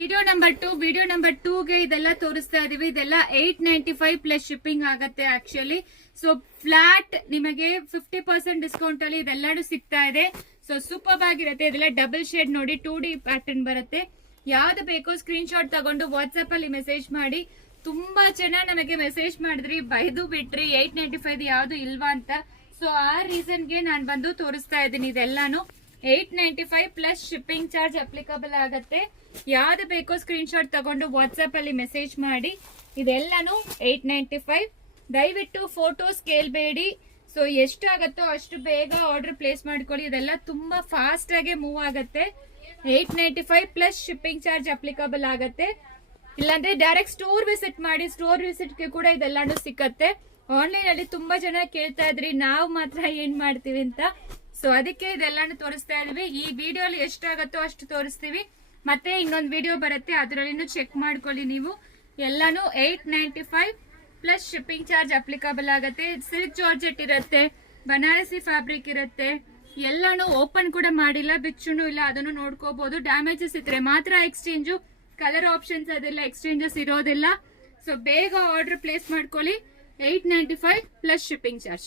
Video number 2ಗೆ ಇದೆಲ್ಲ ತೋರಿಸ್ತಾ ಇದೀವಿ. ಇದೆಲ್ಲ 895 ಪ್ಲಸ್ ಶಿಪ್ಪಿಂಗ್ ಆಗತ್ತೆ ಆಕ್ಚುಲಿ. ಸೊ ಫ್ಲಾಟ್ ನಿಮಗೆ 50% ಡಿಸ್ಕೌಂಟ್ ಅಲ್ಲಿ ಇದೆಲ್ಲಾನು ಸಿಗ್ತಾ ಇದೆ. ಸೊ ಸೂಪರ್ ಆಗಿರುತ್ತೆ. ಇದೆಲ್ಲ ಡಬಲ್ ಶೇಡ್ ನೋಡಿ 2D ಪ್ಯಾಟರ್ನ್ ಬರುತ್ತೆ. ಯಾವ್ದು ಬೇಕೋ ಸ್ಕ್ರೀನ್ ಶಾಟ್ ತಗೊಂಡು ವಾಟ್ಸ್ಆಪ್ ಅಲ್ಲಿ ಮೆಸೇಜ್ ಮಾಡಿ. ತುಂಬಾ ಜನ ನಮಗೆ ಮೆಸೇಜ್ ಮಾಡಿದ್ರಿ, ಬೈದು ಬಿಟ್ರಿ 895 ಯಾವ್ದು ಇಲ್ವಾ ಅಂತ. ಸೊ ಆ ರೀಸನ್ಗೆ ನಾನು ಬಂದು ತೋರಿಸ್ತಾ ಇದ್ದೀನಿ. ಇದೆಲ್ಲಾನು 895 ಪ್ಲಸ್ ಶಿಪ್ಪಿಂಗ್ ಚಾರ್ಜ್ ಅಪ್ಲಿಕಬಲ್ ಆಗತ್ತೆ. ಯಾವ್ದು ಬೇಕೋ ಸ್ಕ್ರೀನ್ ಶಾಟ್ ತಗೊಂಡು ವಾಟ್ಸ್ಆಪ್ ಅಲ್ಲಿ ಮೆಸೇಜ್ ಮಾಡಿ. ಇದೆಲ್ಲಾನು 895. ದಯವಿಟ್ಟು ಫೋಟೋಸ್ ಕೇಳಬೇಡಿ. ಸೊ ಎಷ್ಟು ಆಗತ್ತೋ ಅಷ್ಟು ಬೇಗ ಆರ್ಡರ್ ಪ್ಲೇಸ್ ಮಾಡ್ಕೊಳ್ಳಿ. ಇದೆಲ್ಲ ತುಂಬಾ ಫಾಸ್ಟ್ ಆಗಿ ಮೂವ್ ಆಗತ್ತೆ. 895 ಪ್ಲಸ್ ಶಿಪ್ಪಿಂಗ್ ಚಾರ್ಜ್ ಅಪ್ಲಿಕಬಲ್ ಆಗತ್ತೆ. ಇಲ್ಲಾಂದ್ರೆ ಡೈರೆಕ್ಟ್ ಸ್ಟೋರ್ ವಿಸಿಟ್ ಮಾಡಿ. ಸ್ಟೋರ್ ವಿಸಿಟ್ಗೆ ಕೂಡ ಇದೆಲ್ಲಾನು ಸಿಕ್ಕತ್ತೆ. ಆನ್ಲೈನ್ ಅಲ್ಲಿ ತುಂಬಾ ಜನ ಕೇಳ್ತಾ ಇದ್ರಿ, ನಾವು ಮಾತ್ರ ಏನ್ ಮಾಡ್ತೀವಿ ಅಂತ. ಸೊ ಅದಕ್ಕೆ ಇದೆಲ್ಲಾನು ತೋರಿಸ್ತಾ ಇದೀವಿ. ಈ ವಿಡಿಯೋಲಿ ಎಷ್ಟಾಗತ್ತೋ ಅಷ್ಟು ತೋರಿಸ್ತೀವಿ. ಮತ್ತೆ ಇನ್ನೊಂದು ವಿಡಿಯೋ ಬರುತ್ತೆ, ಅದರಲ್ಲಿ ಚೆಕ್ ಮಾಡ್ಕೊಳ್ಳಿ ನೀವು. ಎಲ್ಲಾನು 895 ಪ್ಲಸ್ ಶಿಪ್ಪಿಂಗ್ ಚಾರ್ಜ್ ಅಪ್ಲಿಕಬಲ್ ಆಗುತ್ತೆ. ಸಿಲ್ಕ್ ಜಾರ್ಜೆಟ್ ಇರುತ್ತೆ, ಬನಾರಸಿ ಫ್ಯಾಬ್ರಿಕ್ ಇರುತ್ತೆ. ಎಲ್ಲಾನು ಓಪನ್ ಕೂಡ ಮಾಡಿಲ್ಲ, ಬಿಚ್ಚುನು ಇಲ್ಲ, ಅದನ್ನು ನೋಡ್ಕೋಬಹುದು. ಡ್ಯಾಮೇಜಸ್ ಇದ್ರೆ ಮಾತ್ರ ಎಕ್ಸ್ಚೇಂಜು, ಕಲರ್ ಆಪ್ಷನ್ಸ್ ಅದೆಲ್ಲ ಎಕ್ಸ್ಚೇಂಜಸ್ ಇರೋದಿಲ್ಲ. ಸೊ ಬೇಗ ಆರ್ಡರ್ ಪ್ಲೇಸ್ ಮಾಡ್ಕೊಳ್ಳಿ. 895 ಪ್ಲಸ್ ಶಿಪ್ಪಿಂಗ್ ಚಾರ್ಜ್.